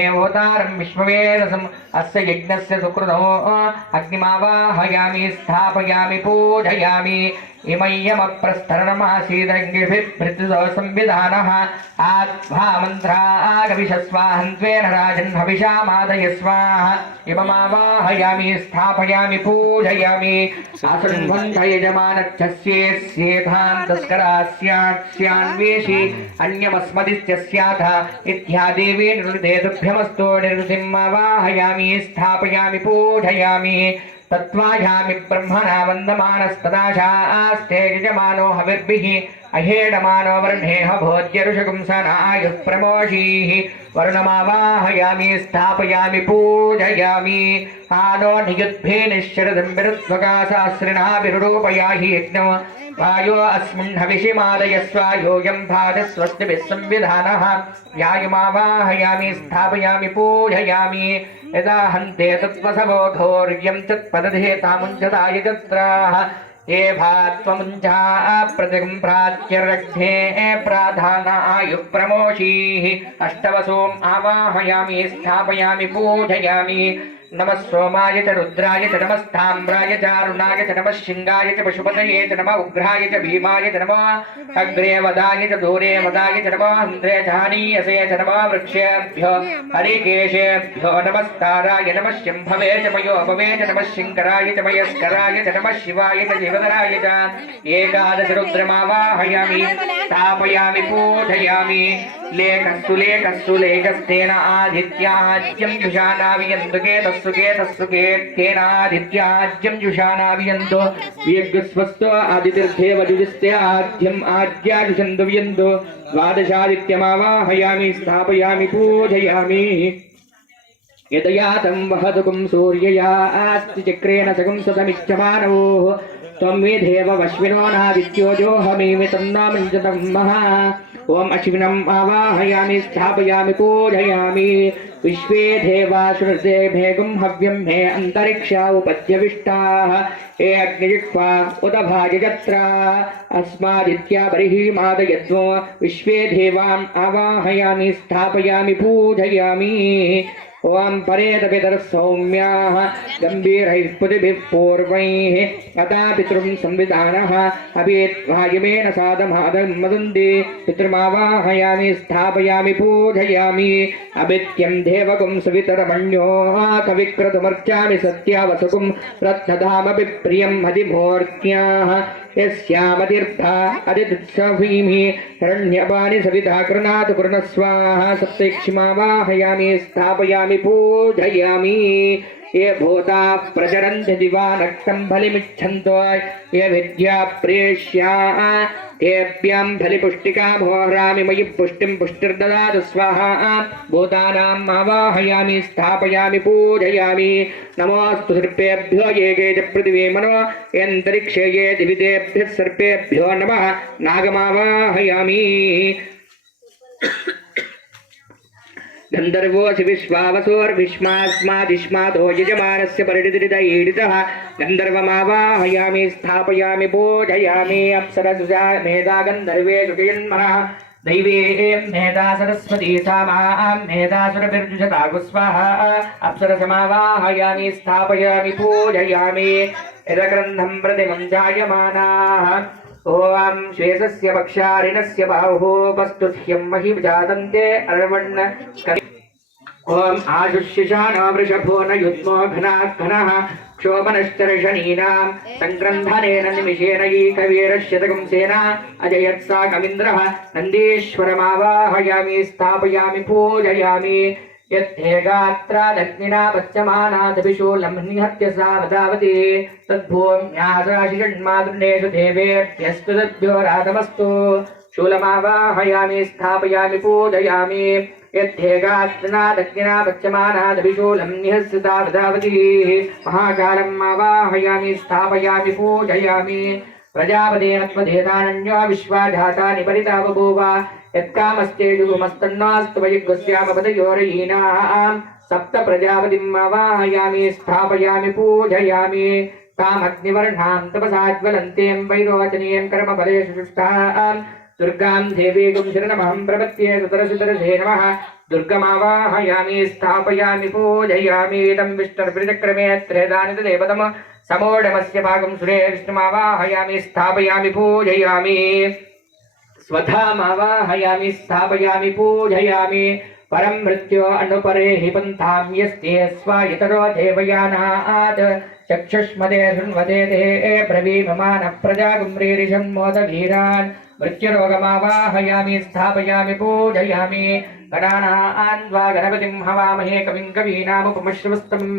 देवोतारं विश्ववेदसम् अस्य यज्ञस्य सुकृतो अग्निमावाहयामि स्थापयामि पूजयामि इमय्यमप्रस्तरणमासीदङ्गिभिर्भृतितो संविधानः आत्मा मन्त्रागविशस्वाहन्त्वेन राजन् हविषामादय स्वाहा इममावाहयामि स्थापयामि पूजयामि आसृण्वन्त यजमानच्छस्येस्येधान् तस्करास्यात् स्यान्वेषि अन्यमस्मदित्यस्याथ इत्यादेवी निर्देतुभ्यमस्तु निर्सिंहवाहयामि स्थापयामि पूजयामि। तत्त्वायामि ब्रह्मणा वन्दमानस्तदाशास्ते यजमानो हविर्भिः। अहेडमानो वर्णेह भोज्यऋषगुंसनायुः प्रमोषीः वरुणमावाहयामि स्थापयामि पूजयामि आनो नियुद्भे निश्चरदम्बिरुत्वकाशास्त्रिणाभिरूपयाहि यज्ञो वायो अस्मिन् हविषिमादयस्व योऽयं भाजस्वस्तिभिः संविधानः व्यायुमावाहयामि स्थापयामि पूजयामि यदा हन्ते तत्त्वसबोधोर्यं तत्पदधेतामुञ्चदाय तत्राः प्रतिगं प्राच्यरग्धे प्राधानायुः प्रमोषीः। अष्टवसोम् आवाहयामि स्थापयामि पूजयामि। నమ సోమాయ చ రుద్రాయ చ నమస్తామ్రాయ చారుణాయ చ నమ శృంగాయ చ పశుపతయే చ నమ ఉగ్రాయ చ భీమాయ చ నమ అగ్రే వదాయ చ దూరే వదాయ చ నమ హంద్రే ధానీయసే చ నమ వృక్షేభ్యో హరికేశేభ్యో నమస్కారాయ నమ శంభవే చ మయోపవే చ నమ శంకరాయ చ మయస్కరాయ చ నమ శివాయ చ జీవధరాయ చ ఏకాదశ రుద్రమావాహయామి స్థాపయామి పూజయామి लेखस्तु लेखस्तु लेखस्तेन आदित्याज्यं जुषानावियन्तुके तस्सुके तस्सुके तेनादित्याज्यं जुषानावियन्तो वियज्ञस्वस्तो आदितिर्धेव जुजिस्ते आद्यम् आद्याजुषन्तु वियन्तो द्वादशादित्यमावाहयामि स्थापयामि पूजयामि यतयातं वहतुकुं सूर्यया अस्ति चक्रेण सगुं सतमिच्छमानवोः त्वं मे देव वश्विनो नादित्योजोऽहमेमि तन्नामञ्जतं महा। ॐ अश्विनम् आवाहयामि, स्थापयामि, पूजयामि। विश्वे देवासुरसे भेगुं हव्यं मे अन्तरिक्षा उपद्यविष्टाः। हे अग्निजिह्वा उत भाजजत्रा अस्मादित्या बर्हिः मादयत्वो विश्वे देवाम् आवाहयामि, स्थापयामि, पूजयामि। ॐ परेतपितरः सौम्याः गम्भीरैः पुतिभिः पूर्वैः यदा पितृं संविधानः। अपेत्वायमेन साधमादं मदन्ति पितृमावाहयामि, स्थापयामि, पूजयामि। अभित्यं देवकुं सवितरमण्यो कविक्रतुमर्चामि सत्यावसुकुं। रत्नधामपि प्रियं यस्यामतिर्था अतिदुत्सभीमि हिरण्यपाणि सविता कृणातु कृणस्वाहा सप्तैक्षिमावाहयामि स्थापयामि पूजयामि ये भूता प्रचरन्ति दिवानक्तं बलिमिच्छन्तो ये विद्या प्रेष्या। तेभ्यां बलिपुष्टिकामोहरामि मयि पुष्टिं पुष्टिर्ददातु स्वाहा। भूतानाम् आवाहयामि, स्थापयामि, पूजयामि। नमोऽस्तु सर्पेभ्यो ये गे च पृथिवी मनो, यन्तरिक्षे ये दिविदेभ्यः सर्पेभ्यो नमः। नागमावाहयामि। गन्धर्वोऽसि विश्वावसोर्विश्मास्मादिष्मातो यजमानस्य परिडिदिरित ईडितः गन्धर्वमावाहयामि, स्थापयामि पूजयामि अप्सरसुजा मेधा गन्धर्वे सुखयन्मनः दैवे मेधा सरस्वती सा माँ मेधासुरभिर्जुषतागुस्वाहा अप्सरसमावाहयामि, स्थापयामि, पूजयामि। यदग्रन्थं प्रतिमं ఓం శ్వేతస్య పక్షారిణస్య బాహోపస్తు హ్యం మహి జాతంతే అర్వణ్ ఓం ఆశుష్యుషానో వృషభో నయుత్మో ఘనాఘనః క్షోభనశ్చర్షణీనాం సంగ్రంథనేన నిమిషేన ఈకవీరశ్యతకంసేన అజయత్సాకమింద్రః నందీశ్వరమావాహయామి స్థాపయామి పూజయామి पूजयामि यद्धेगात्रादग्निना पच्यमानादभिशूलं निहत्य सा वदावति तद्भूम्यासाशिषण्मातृणेषु देवेभ्यस्तु तद्भ्यो राधमस्तु शूलमावाहयामि, स्थापयामि, पूजयामि। यद्धेगात्रादग्निना पच्यमानादभिशूलं निहस्यता वदावति महाकालम् आवाहयामि स्थापयामि, पूजयामि। ప్రజాపదేహత్మధేదానన్యో విశ్వాజాతా నిపరితా బభూవ యత్కామస్తేజుగుమస్తన్నాస్త్వయుగ్వశ్యామపదయోరయీనాం సప్త ప్రజాపతిం అవాహయామి స్థాపయామి పూజయామి తామగ్నివర్ణాం తపసాజ్వలంతేం వైరోచనీయం కర్మఫలేషు సుష్టాం దుర్గాం దేవీగం శరణమహం ప్రపత్యే సుతరసుతరసే నమ దుర్గమావాహయామి స్థాపయామి పూజయామి ఇదం విష్ణుర్భిచక్రమే త్రేదాని దేవతమ సమోఢమస్య భాగం సురే విష్ణుమావాహయామి స్థాపయామి పూజయామి స్వధామావాహయామి స్థాపయామి పూజయామి పరం మృత్యో అనుపరేహి పంథామ్యస్తి స్వాయతరో దేవయానాత్ చక్షుష్మదే శృణ్వదే దే బ్రవీమమాన ప్రజాగుమ్రీరిషన్మోద వీరాన్ మృత్యురోగమావాహయామి స్థాపయామి పూజయామి గణానాన్వా గణపతిం హవామహే కవిం కవీనాముపమశ్రవస్తమం